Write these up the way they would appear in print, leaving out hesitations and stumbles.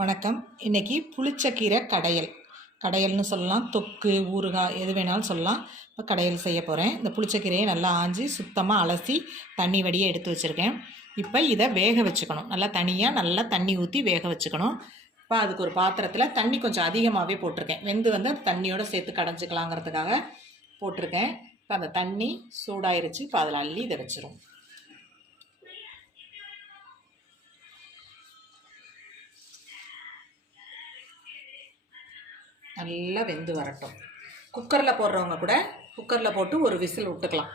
வணக்கம். இன்றைக்கி புளிச்சக்கீரை கடையல்னு சொல்லலாம், தொக்கு, ஊறுகாய் எது வேணாலும் சொல்லலாம். இப்போ கடையல் செய்ய போகிறேன். இந்த புளிச்சக்கீரையை நல்லா ஆஞ்சி சுத்தமாக அலசி தண்ணி வடியை எடுத்து வச்சுருக்கேன். இப்போ இதை வேக வச்சுக்கணும். நல்லா தண்ணி ஊற்றி வேக வச்சுக்கணும். இப்போ அதுக்கு ஒரு பாத்திரத்தில் தண்ணி கொஞ்சம் அதிகமாகவே போட்டிருக்கேன். வெந்து தண்ணியோடு சேர்த்து கடைஞ்சிக்கலாங்கிறதுக்காக போட்டிருக்கேன். இப்போ அந்த தண்ணி சூடாயிருச்சு. இப்போ அதில் அள்ளி இதை வச்சிரும். நல்லா வெந்து வரட்டும். குக்கரில் போடுறவங்க கூட குக்கரில் போட்டு ஒரு விசில் விட்டுக்கலாம்.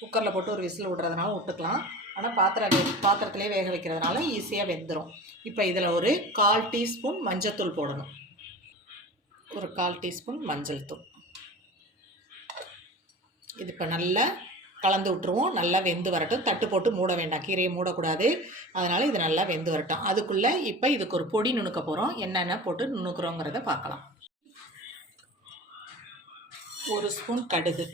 குக்கரில் போட்டு ஒரு விசில் விடுறதுனால விட்டுக்கலாம். ஆனால் பாத்திரத்திலே வேக வைக்கிறதுனால ஈஸியாக வெந்துடும். இப்போ இதில் ஒரு 1/4 டீஸ்பூன் மஞ்சள் போடணும். ஒரு 1/4 டீஸ்பூன் மஞ்சள் தூள். இது இப்போ நல்லா கலந்து விட்டுருவோம். நல்லா வெந்து வரட்டும். தட்டு போட்டு மூட வேண்டாம், கீரையை மூடக்கூடாது. அதனால் இது நல்லா வெந்து வரட்டும். அதுக்குள்ளே இப்போ இதுக்கு ஒரு பொடி நுணுக்க போகிறோம். என்னென்ன போட்டு நுணுக்கிறோங்கிறத பார்க்கலாம். 1 ஸ்பூன் கடுகு,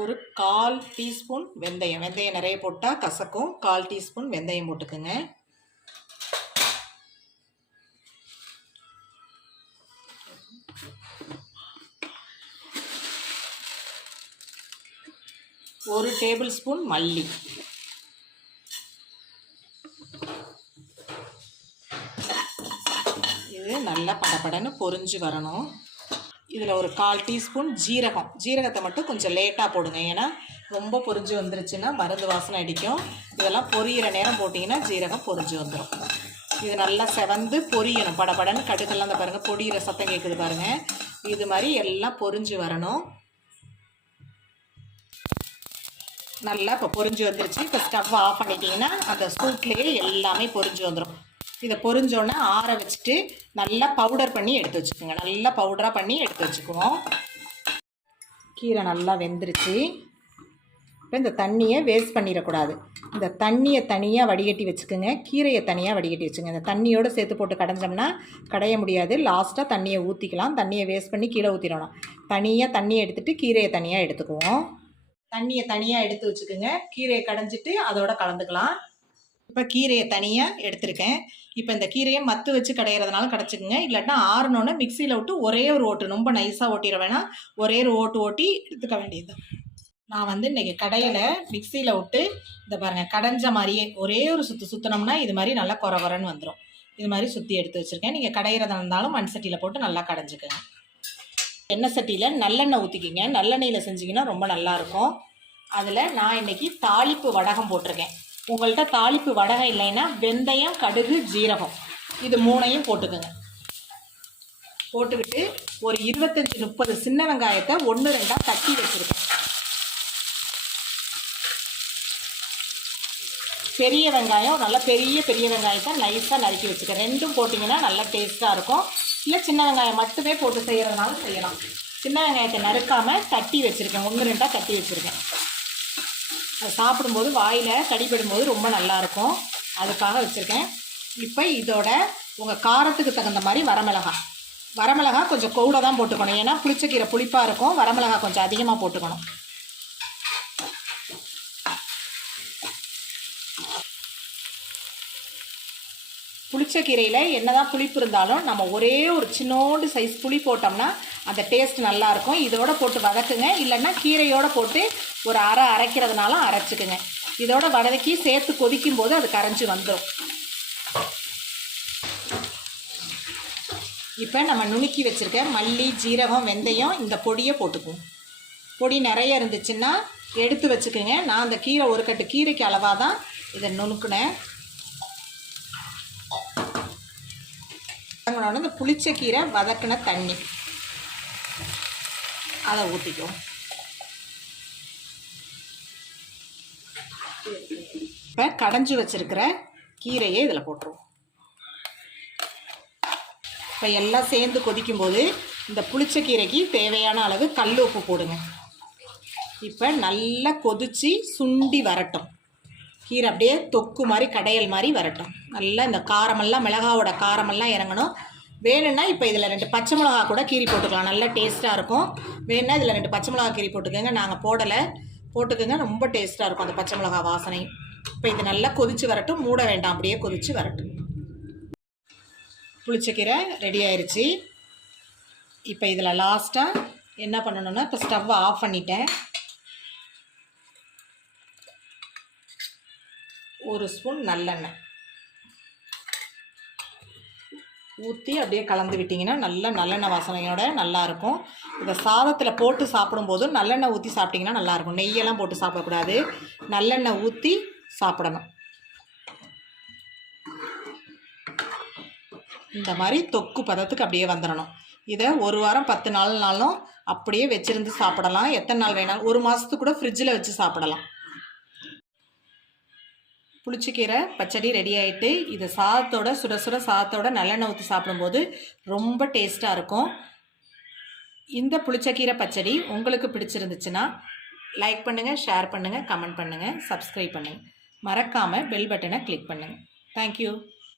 1/4 டீஸ்பூன் வெந்தயம். வெந்தயம் நிறைய போட்டால் கசக்கும். 1/4 டீஸ்பூன் வெந்தயம் போட்டுக்குங்க. ஒரு டேபிள் ஸ்பூன் மல்லி, இது நல்லா படப்படன்னு பொரிஞ்சு வரணும். இதில் ஒரு 1/4 டீஸ்பூன் ஜீரகம். ஜீரகத்தை மட்டும் கொஞ்சம் லேட்டாக போடுங்க, ஏன்னா ரொம்ப பொரிஞ்சு வந்துருச்சுன்னா மருந்து வாசனை அடிக்கும். இதெல்லாம் பொரியிற நேரம் போட்டிங்கன்னா ஜீரகம் பொரிஞ்சு வந்துடும். இது நல்லா செவந்து பொரியணும். படப்படன்னு கடுக்கெல்லாம் அந்த பாருங்கள் பொரியிற சத்தம் கேட்குது பாருங்கள். இது மாதிரி எல்லாம் பொரிஞ்சு வரணும். நல்லா இப்போ பொரிஞ்சு வந்துருச்சு. இப்போ ஸ்டவ் ஆஃப் பண்ணிட்டீங்கன்னா அந்த சூட்லேயே எல்லாமே பொரிஞ்சு வந்துடும். இதை பொரிஞ்சோன்னே ஆற வச்சுட்டு நல்லா பவுடர் பண்ணி எடுத்து வச்சுக்கோங்க. நல்லா பவுடராக பண்ணி எடுத்து வச்சுக்குவோம். கீரை நல்லா வெந்துருச்சு. இப்போ இந்த தண்ணியை வேஸ்ட் பண்ணிடக்கூடாது. இந்த தண்ணியை தனியாக வடிகட்டி வச்சுக்கோங்க, கீரையை தனியாக வடிகட்டி வச்சுக்கோங்க. இந்த தண்ணியோடு சேர்த்து போட்டு கடைஞ்சோம்னா கடைய முடியாது. லாஸ்ட்டாக தண்ணியை ஊற்றிக்கலாம். தண்ணியை வேஸ்ட் பண்ணி கீழே ஊற்றிடணும். தனியாக தண்ணியை எடுத்துகிட்டு கீரையை தனியாக எடுத்துக்குவோம். தண்ணியை தனியாக எடுத்து வச்சுக்கோங்க. கீரையை கடைஞ்சிட்டு அதோட கலந்துக்கலாம். இப்போ கீரையை தனியாக எடுத்துருக்கேன். இப்போ இந்த கீரையை மத்து வச்சு கடையிறதுனால கடைச்சிக்கோங்க. இல்லாட்டினா ஆறணுன்னு மிக்சியில் விட்டு ஒரே ஒரு ஓட்டு, ரொம்ப நைஸாக ஓட்டிட வேணாம், ஒரே ஒரு ஓட்டி எடுத்துக்க வேண்டியது. நான் இன்றைக்கி கடையில் மிக்சியில் விட்டு இந்த பாருங்கள் கடைஞ்ச மாதிரியே ஒரே ஒரு சுற்றினோம்னா இது மாதிரி நல்லா குறன்னு வந்துடும். இது மாதிரி சுற்றி எடுத்து வச்சுருக்கேன். நீங்கள் கடையிறதா இருந்தாலும் மண் சட்டியில் போட்டு நல்லா கடைஞ்சிக்கோங்க. எண்ணெய் சட்டியில் நல்லெண்ணெய் ஊற்றிக்கிங்க. நல்லெண்ணெயில் செஞ்சிங்கன்னா ரொம்ப நல்லாயிருக்கும். அதில் நான் இன்றைக்கி தாளிப்பு வடகம் போட்டிருக்கேன். உங்கள்கிட்ட தாளிப்பு வடகம் இல்லைன்னா வெந்தயம், கடுகு, ஜீரகம் இது 3ஐயும் போட்டுக்கோங்க. போட்டுக்கிட்டு ஒரு 25-30 சின்ன வெங்காயத்தை 1-2 தட்டி வச்சுருக்கேன். பெரிய வெங்காயம் நல்லா பெரிய வெங்காயத்தை நைஸாக நறுக்கி வச்சுக்கேன். 2ம் போட்டிங்கன்னா நல்லா டேஸ்ட்டாக இருக்கும். இல்லை சின்ன வெங்காயம் மட்டுமே போட்டு செய்கிறதுனால செய்யலாம். சின்ன வெங்காயத்தை நறுக்காமல் தட்டி வச்சுருக்கேன். 1-2 தட்டி வச்சுருக்கேன். அது சாப்பிடும்போது வாயில் கடிபடும்போது ரொம்ப நல்லாயிருக்கும், அதுக்காக வச்சுருக்கேன். இப்போ இதோட உங்கள் காரத்துக்கு தகுந்த மாதிரி வரமிளகா கொஞ்சம் கூட தான் போட்டுக்கணும். ஏன்னா புளிச்சக்கீரை புளிப்பாக இருக்கும். வரமிளகா கொஞ்சம் அதிகமாக போட்டுக்கணும். புளிச்சக்கீரையில் என்னதான் புளிப்பு இருந்தாலும் நம்ம ஒரே ஒரு சின்னோண்டு சைஸ் புளி போட்டோம்னா அந்த டேஸ்ட் நல்லாயிருக்கும். இதோட போட்டு வதக்குங்க. இல்லைன்னா கீரையோடு போட்டு ஒரு அரைக்கிறதுனால அரைச்சிக்குங்க. இதோட வதக்கி சேர்த்து கொதிக்கும் போது அது கரைஞ்சி வந்துடும். இப்போ நம்ம நுணுக்கி வச்சுருக்க மல்லி, ஜீரகம், வெந்தயம் இந்த பொடியை போட்டுக்குவோம். பொடி நிறைய இருந்துச்சுன்னா எடுத்து வச்சுக்கோங்க. நான் அந்த கீரை ஒரு கட்டு கீரைக்கு அளவாக தான் இதை நுணுக்குனேன். இந்த புளிச்சக்கீரை வதக்கின தண்ணி அதை ஊற்றிக்கும். இப்போ கடைஞ்சி வச்சிருக்கிற கீரையை இதில் போட்டுருவோம். இப்போ எல்லாம் சேர்ந்து கொதிக்கும்போது இந்த புளிச்சக்கீரைக்கு தேவையான அளவு கல் உப்பு போடுங்க. இப்போ நல்லா கொதித்து சுண்டி வரட்டும். கீரை அப்படியே தொக்கு மாதிரி கடையல் மாதிரி வரட்டும். நல்லா இந்த காரமெல்லாம் மிளகாவோட காரமெல்லாம் இறங்கணும். வேணும்னா இப்போ இதில் 2 பச்சை மிளகா கூட கீரி போட்டுக்கலாம். நல்லா டேஸ்ட்டாக இருக்கும். வேணும்னா இதில் 2 பச்சை மிளகா கீரி போட்டுக்கோங்க. நாங்கள் போடலை, போட்டுக்கோங்க. ரொம்ப டேஸ்ட்டாக இருக்கும் அந்த பச்சை மிளகா வாசனை. இப்போ இது நல்லா கொதிச்சு வரட்டும், மூட வேண்டாம், அப்படியே கொதிச்சு வரட்டும். புளிச்சக்கீரை ரெடி ஆயிடுச்சு. இப்போ இதில் லாஸ்ட்டாக என்ன பண்ணணும்னா, இப்போ ஸ்டவ்வை ஆஃப் பண்ணிட்டேன். 1 ஸ்பூன் நல்லெண்ணெய் ஊற்றி அப்படியே கலந்து விட்டிங்கன்னா நல்லா நல்லெண்ணெய் வாசனையோட நல்லாயிருக்கும். இதை சாதத்தில் போட்டு சாப்பிடும்போது நல்லெண்ணெய் ஊற்றி சாப்பிட்டிங்கன்னா நல்லாயிருக்கும். நெய்யெல்லாம் போட்டு சாப்பிடக்கூடாது, நல்லெண்ணெய் ஊற்றி சாப்பிடணும். இந்த மாதிரி தொக்கு பதத்துக்கு அப்படியே வந்துடணும். இதை 1 வாரம் 10 நாள்னாலும் அப்படியே வச்சுருந்து சாப்பிடலாம். எத்தனை நாள் வேணாலும், 1 மாதத்துக்கு கூட ஃப்ரிட்ஜில் வச்சு சாப்பிடலாம். புளிச்சக்கீரை பச்சடி ரெடி ஆகிட்டு, இது சாதத்தோட சுட சுட சாதத்தோட நல்லெண்ணெய் ஊற்றி சாப்பிடும்போது ரொம்ப டேஸ்ட்டாக இருக்கும். இந்த புளிச்சக்கீரை பச்சடி உங்களுக்கு பிடிச்சிருந்துச்சுன்னா லைக் பண்ணுங்கள், ஷேர் பண்ணுங்கள், கமெண்ட் பண்ணுங்கள், சப்ஸ்கிரைப் பண்ணுங்கள். மறக்காமல் பெல் பட்டனை கிளிக் பண்ணுங்கள். தேங்க்யூ.